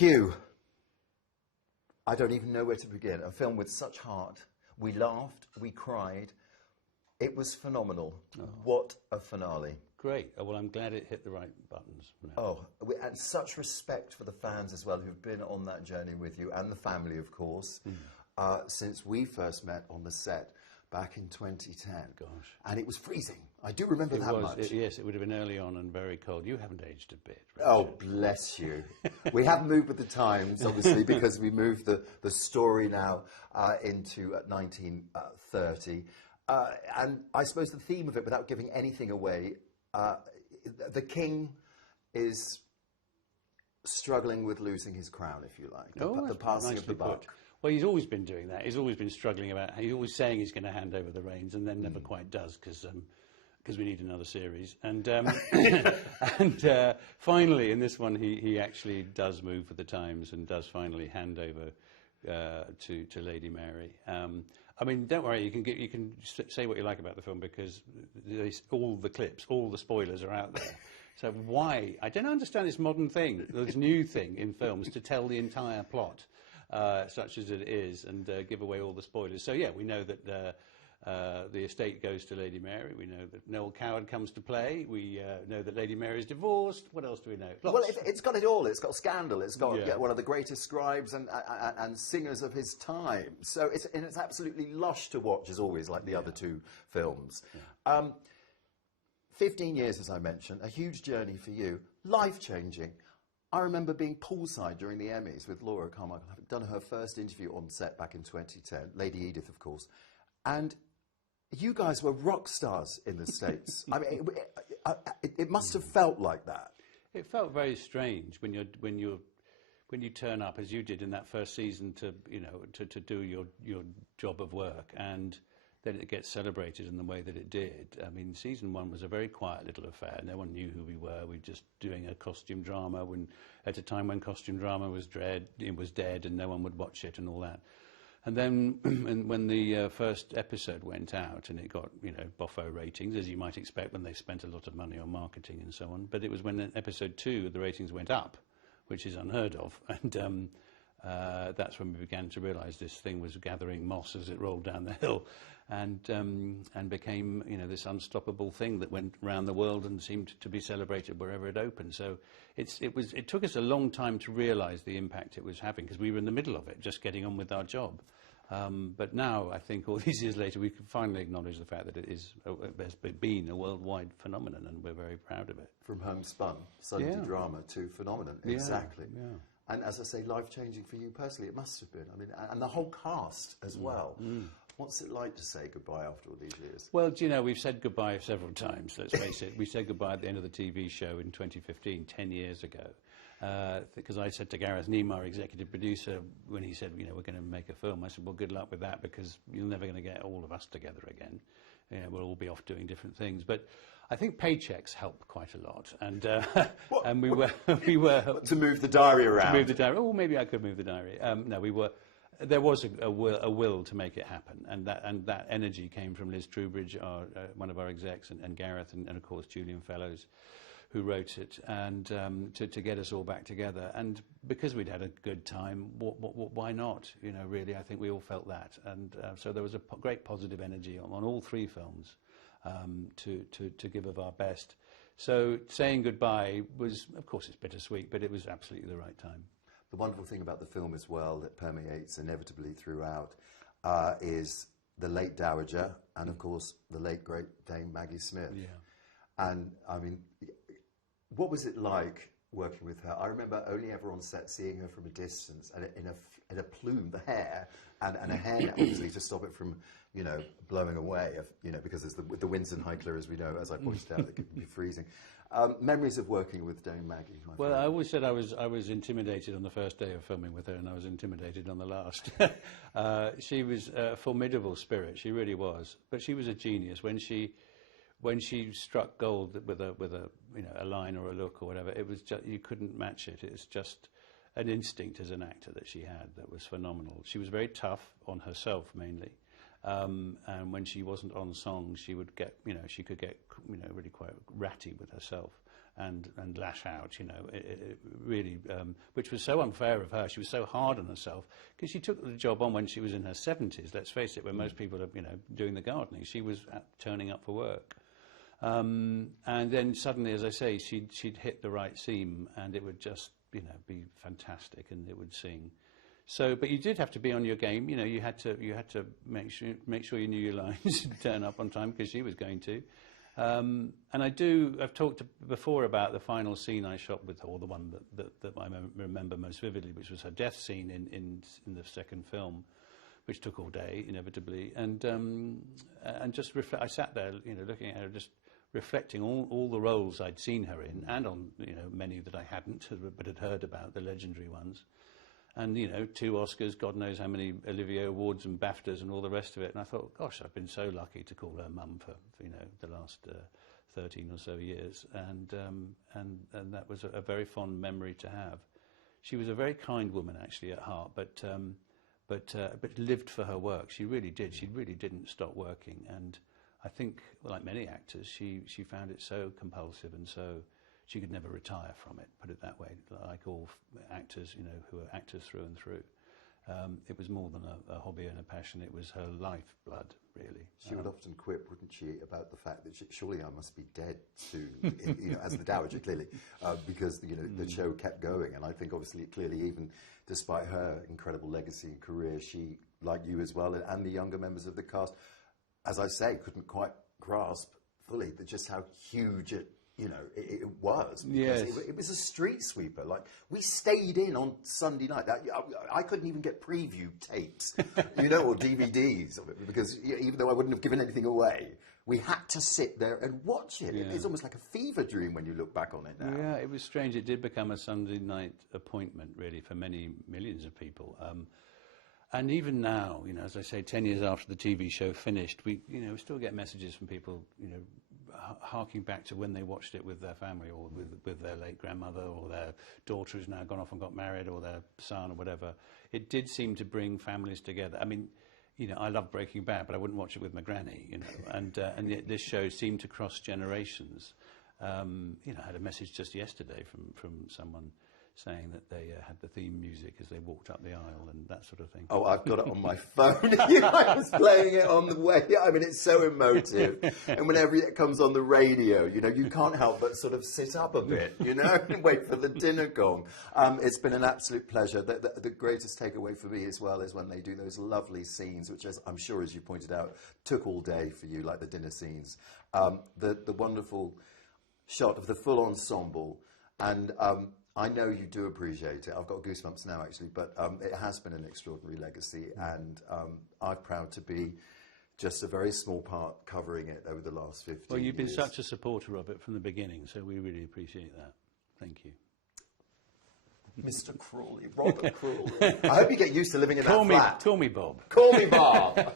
Hugh, I don't even know where to begin. A film with such heart. We laughed, we cried. It was phenomenal. Oh. What a finale. Great. Well, I'm glad it hit the right buttons. No. Oh, and such respect for the fans as well who've been on that journey with you, and the family, of course, since we first met on the set back in 2010. Gosh. And it was freezing. I do remember that much. Yes, it would have been early on and very cold. You haven't aged a bit, Richard. Oh, bless you. We have moved with the times, obviously, because we moved the story now into 1930. And I suppose the theme of it, without giving anything away, the king is struggling with losing his crown, if you like, the passing of the buck. Well, he's always been doing that. He's always been struggling about. He's always saying he's going to hand over the reins, and then never quite does because we need another series. And and finally, in this one, he actually does move with the times and does finally hand over to Lady Mary. I mean, don't worry. You can say what you like about the film because all the clips, all the spoilers are out there. So why? I don't understand this modern thing, this new thing in films to tell the entire plot. Such as it is, and give away all the spoilers. So yeah, we know that the estate goes to Lady Mary. We know that Noel Coward comes to play. We know that Lady Mary is divorced. What else do we know? Lots. Well, it's got it all. It's got scandal. It's got one of the greatest scribes and singers of his time. So it's absolutely lush to watch, as always, like the other two films. Yeah. 15 years, as I mentioned, a huge journey for you, life-changing. I remember being poolside during the Emmys with Laura Carmichael, having done her first interview on set back in 2010, Lady Edith, of course, and you guys were rock stars in the States. I mean, it must have felt like that. It felt very strange when you turn up, as you did in that first season, to do your job of work, and then it gets celebrated in the way that it did. I mean, season one was a very quiet little affair. No one knew who we were. We were just doing a costume drama at a time when costume drama was dead, and no one would watch it and all that. And then when the first episode went out and it got, boffo ratings, as you might expect when they spent a lot of money on marketing and so on. But it was when episode 2 the ratings went up, which is unheard of. And that's when we began to realise this thing was gathering moss as it rolled down the hill, and became this unstoppable thing that went around the world and seemed to be celebrated wherever it opened. So it took us a long time to realise the impact it was having, because we were in the middle of it, just getting on with our job. But now I think all these years later we can finally acknowledge the fact that has been a worldwide phenomenon, and we're very proud of it. From homespun Sunday drama to phenomenon, exactly. Yeah. And as I say, life-changing for you personally, it must have been. I mean, and the whole cast as well. Mm. What's it like to say goodbye after all these years? Well, we've said goodbye several times, let's face it. We said goodbye at the end of the TV show in 2015, 10 years ago. Because I said to Gareth Neem, our executive producer, when he said, we're going to make a film, I said, well, good luck with that, because you're never going to get all of us together again. We'll all be off doing different things. But I think paychecks help quite a lot, and and we were to move the diary around. To move the diary. Oh, maybe I could move the diary. No, we were. There was a will to make it happen, and that energy came from Liz Trubridge, one of our execs, and Gareth, and of course Julian Fellows, who wrote it, and to get us all back together. And because we'd had a good time, why not? Really, I think we all felt that, and so there was a great positive energy on all three films. To give of our best. So saying goodbye was, of course, it's bittersweet, but it was absolutely the right time. The wonderful thing about the film as well that permeates inevitably throughout is the late Dowager and, of course, the late, great Dame Maggie Smith. Yeah. And, I mean, what was it like working with her? I remember only ever on set seeing her from a distance and in a plume, the hair, and a hairnet, obviously, to stop it from, blowing away, because there's the Winston Heikler, as we know, as I pointed out, that can be freezing. Memories of working with Dame Maggie. Well, I always said I was intimidated on the first day of filming with her, and I was intimidated on the last. She was a formidable spirit, she really was. But she was a genius. When she struck gold with a line or a look or whatever, it was just, you couldn't match it. It's just an instinct as an actor that she had that was phenomenal. She was very tough on herself mainly, and when she wasn't on song, she would get, she could get, really quite ratty with herself, and lash out, you know, it really, which was so unfair of her. She was so hard on herself because she took the job on when she was in her 70s, let's face it, when most people are, you know, doing the gardening. She was turning up for work. And then suddenly, as I say, she'd hit the right seam and it would just, you know, be fantastic and it would sing. So, but you did have to be on your game. You know, you had to make sure you knew your lines and turn up on time because she was going to. And I've talked before about the final scene I shot with her, or the one that I remember most vividly, which was her death scene in the second film, which took all day, inevitably. And just I sat there, you know, looking at her, just reflecting all the roles I'd seen her in, and on, you know, many that I hadn't, but had heard about, the legendary ones. And, you know, 2 Oscars, God knows how many Olivier Awards and BAFTAs and all the rest of it. And I thought, gosh, I've been so lucky to call her mum for you know, the last 13 or so years. And that was a very fond memory to have. She was a very kind woman, actually, at heart, but lived for her work. She really did. She really didn't stop working. And I think, like many actors, she found it so compulsive and so she could never retire from it, put it that way, like all actors, you know, who are actors through and through. It was more than a hobby and a passion, it was her lifeblood, really. She would often quip, wouldn't she, about the fact that surely I must be dead soon, you know, as the Dowager, clearly, because, you know, the show kept going. And I think, obviously, clearly, even despite her incredible legacy and career, she, like you as well, and the younger members of the cast, as I say, couldn't quite grasp fully just how huge it was. Yes. It was a street sweeper. Like, we stayed in on Sunday night. I couldn't even get preview tapes, you know, or DVDs of it, because even though I wouldn't have given anything away, we had to sit there and watch it. Yeah. It's almost like a fever dream when you look back on it now. Yeah, it was strange. It did become a Sunday night appointment, really, for many millions of people. And even now, you know, as I say, 10 years after the TV show finished, we still get messages from people, you know, harking back to when they watched it with their family or with their late grandmother or their daughter who's now gone off and got married or their son or whatever. It did seem to bring families together. I mean, you know, I love Breaking Bad, but I wouldn't watch it with my granny, you know, and yet this show seemed to cross generations. You know, I had a message just yesterday from someone saying that they had the theme music as they walked up the aisle and that sort of thing. Oh, I've got it on my phone. I was playing it on the way. I mean, it's so emotive. And whenever it comes on the radio, you know, you can't help but sort of sit up a bit, you know, and wait for the dinner gong. It's been an absolute pleasure. The greatest takeaway for me as well is when they do those lovely scenes, which, I'm sure, as you pointed out, took all day for you, like the dinner scenes. The wonderful shot of the full ensemble. And I know you do appreciate it. I've got goosebumps now, actually, but it has been an extraordinary legacy, and I'm proud to be just a very small part covering it over the last 15 years. Well, you've been such a supporter of it from the beginning, so we really appreciate that. Thank you. Mr. Crawley, Robert Crawley. I hope you get used to living in that flat. Call me Bob. Call me Bob.